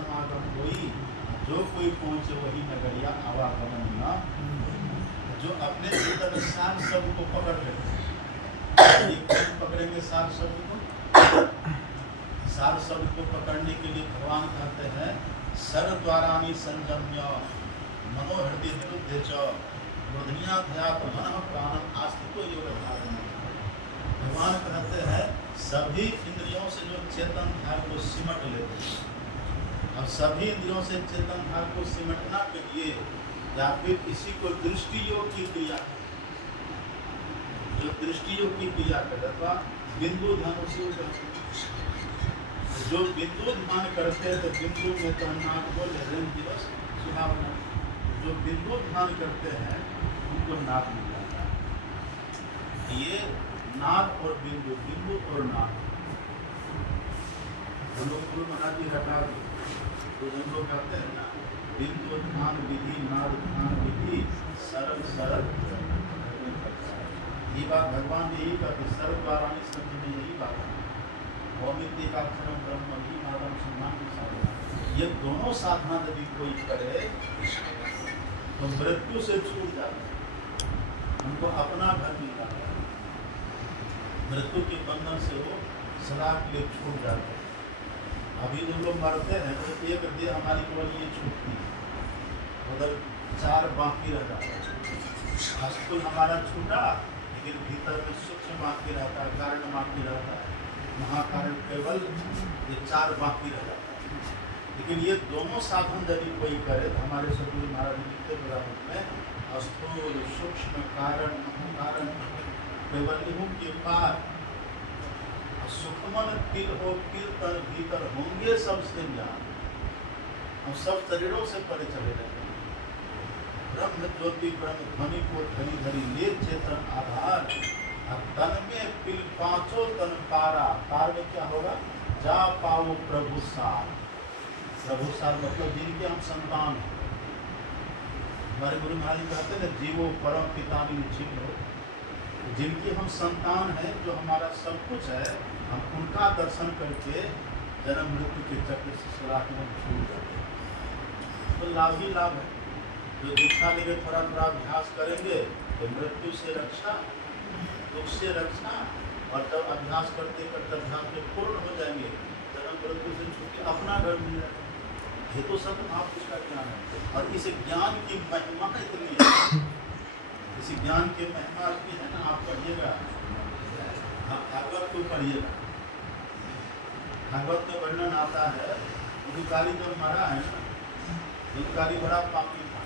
समागम होई, जो कोई पहुंचे वही नगरिया आवागमन न। जो अपने भीतर सार शब्द को पकड़ लेते हैं, पकड़ेंगे सार शब्द को। सार शब्द को पकड़ने के लिए भगवान कहते हैं सर द्वारानी संजम्य मनोहृदय विरुद्ध च मूर्धन्याध्यात्म मन प्राणम आस्तिको योग धारण। भगवान कहते हैं सभी इंद्रियों से जो चेतन भाव को सिमट लेते हैं, अब सभी इंद्रियों से चेतन भाव को सिमटना के लिए या फिर इसी को दृष्टि योग की क्रिया, जो दृष्टि योग की क्रिया कर अथवा बिंदु ध्यान उसी जो बिंदु ध्यान करते हैं तो बिंदु में तो नाद को लहरें दिवस सुहावना। जो बिंदु ध्यान करते हैं उनको नाद मिल जाता है। ये नाद और बिंदु, बिंदु और नाद, हम लोग गुरु महाराज जी हटा तो हम लोग कहते हैं ना बिंदु ध्यान विधि, नाद ध्यान विधि, सरल सरल। ये बात भगवान ने यही कहा कि सर्व द्वारानी संत में यही बात है। का ब्रह्म ही नादम सम्मान की साधना। ये दोनों साधना यदि कोई करे तो मृत्यु से छूट जाता है, हमको अपना घर मिल जाता है, मृत्यु के बंधन से वो सदा के लिए छूट जाते हैं। अभी जो लोग मरते हैं तो एक देह हमारी केवल ये छूटती है, उधर 4 बाकी रह जाता है। अस्तुल हमारा छूटा लेकिन भीतर में सूक्ष्म बाकी रहता है, कारण बाकी रहता है, महाकारण केवल ये 4 बाकी रह जाता है। लेकिन ये दोनों साधन यदि कोई करे तो हमारे सदगुरु महाराज लिखते में स्थूल सूक्ष्म कारण महाकारण केवल के पार सुखमन तिल हो कीर्तन भीतर होंगे सबसे ज्ञान। हम सब शरीरों से परे चले जाते हैं। ब्रह्म ज्योति ब्रह्म ध्वनि को धरी धरी ले चेतन आधार, तन में पिल 5 तन पारा। पार में क्या होगा? जा पाओ प्रभु सार। प्रभु सार मतलब जिनके हम संतान हैं। हमारे गुरु महाराज कहते हैं जीवो परम पिता छिन्न, जिनकी हम संतान हैं, जो हमारा सब कुछ है, हम उनका दर्शन करके जन्म मृत्यु के चक्र से सुराख में छूट जाते हैं। तो लाभ ही लाभ है। जो दीक्षा लेके थोड़ा थोड़ा अभ्यास करेंगे तो मृत्यु से रक्षा, दुख से रक्षा, और जब अभ्यास करते करते अभ्यास में पूर्ण हो जाएंगे जन्म मृत्यु से छूट अपना घर मिल जाएगा। ये तो सब महापुरुष का ज्ञान है। और इस ज्ञान की महिमा इतनी है, इस ज्ञान की महिमा की है ना। आप पढ़िएगा, आप भागवत को पढ़िएगा, भागवत में वर्णन आता है उनकारी जब मरा है ना, उनकारी बड़ा पापी था।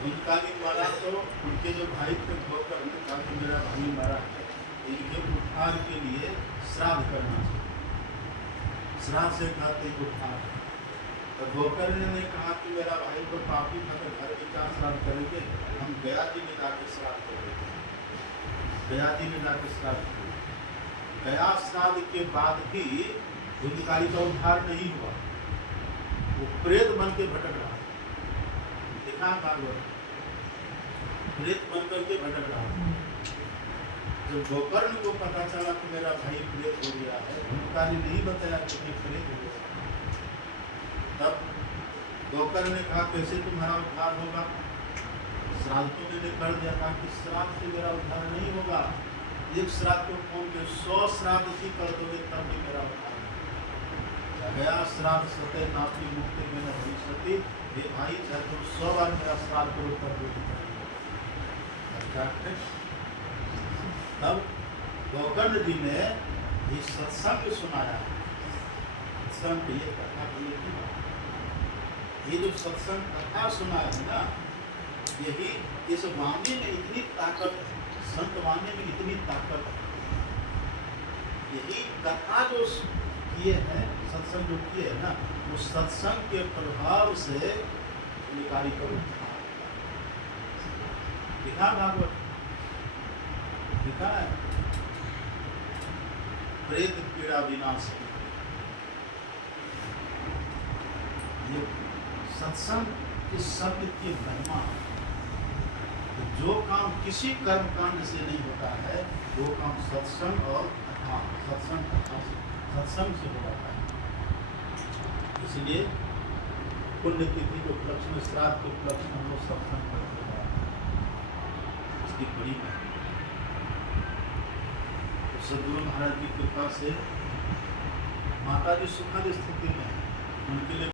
उनकारी मरा तो उनके जो भाई थे धोकर ने कहा कि मेरा भाई मरा है, इनके उद्धार के लिए श्राद्ध करना चाहिए। श्राद्ध से कहते उद्धार। तो धोकर ने कहा कि मेरा भाई तो पापी था, तो घर में क्या श्राद्ध करेंगे, हम गया जी में जाके श्राद्ध करेंगे। गया जी में जाके श्राद्ध करेंगे। गया श्राद्ध के बाद भी उनकारी का उद्धार नहीं हुआ, वो प्रेत बन के भटक रहा। देखा भागवत, प्रेत बन करके भटक रहा। जब गोकर्ण को पता चला कि मेरा भाई प्रेत हो गया है, उनका नहीं बताया कि प्रेत हो गया। तब गोकर्ण ने कहा कैसे तुम्हारा उद्धार होगा? श्राद्ध तो मैंने कर दिया था कि श्राद्ध से मेरा उद्धार नहीं होगा। एक श्राद्ध को कौन के 100 श्राद्ध ही कर दोगे तब भी मेरा उद्धार होगा। गया श्राद्ध सत्य नापी मुक्ति में न भविष्यति। ये भाई चाहे तुम 100 बार मेरा श्राद्ध करो तब भी तब गोकर्ण जी ने ये सत्संग सुनाया। सत्संग ये कथा ये जो सत्संग कथा सुनाया है ना, यही इस वाणी में इतनी ताकत है, संत वाणी में इतनी ताकत है। यही कथा जो किए हैं, सत्संग जो किए हैं ना, वो सत्संग के प्रभाव से निकारी करो। लिखा भागवत, लिखा है प्रेत पीड़ा विनाश। ये सत्संग इस शब्द की महिमा है। तो जो काम किसी कर्म कांड से नहीं होता है, वो काम सत्संग और कथा, सत्संग कथा से, सत्संग से हो जाता है। इसलिए पुण्यतिथि के उपलक्ष्य में, श्राद्ध के उपलक्ष्य में हम लोग सत्संग करते हैं, इसकी बड़ी महत्व है। तो सदगुरु महाराज की कृपा से माता जी सुखद स्थिति में, उनके लिए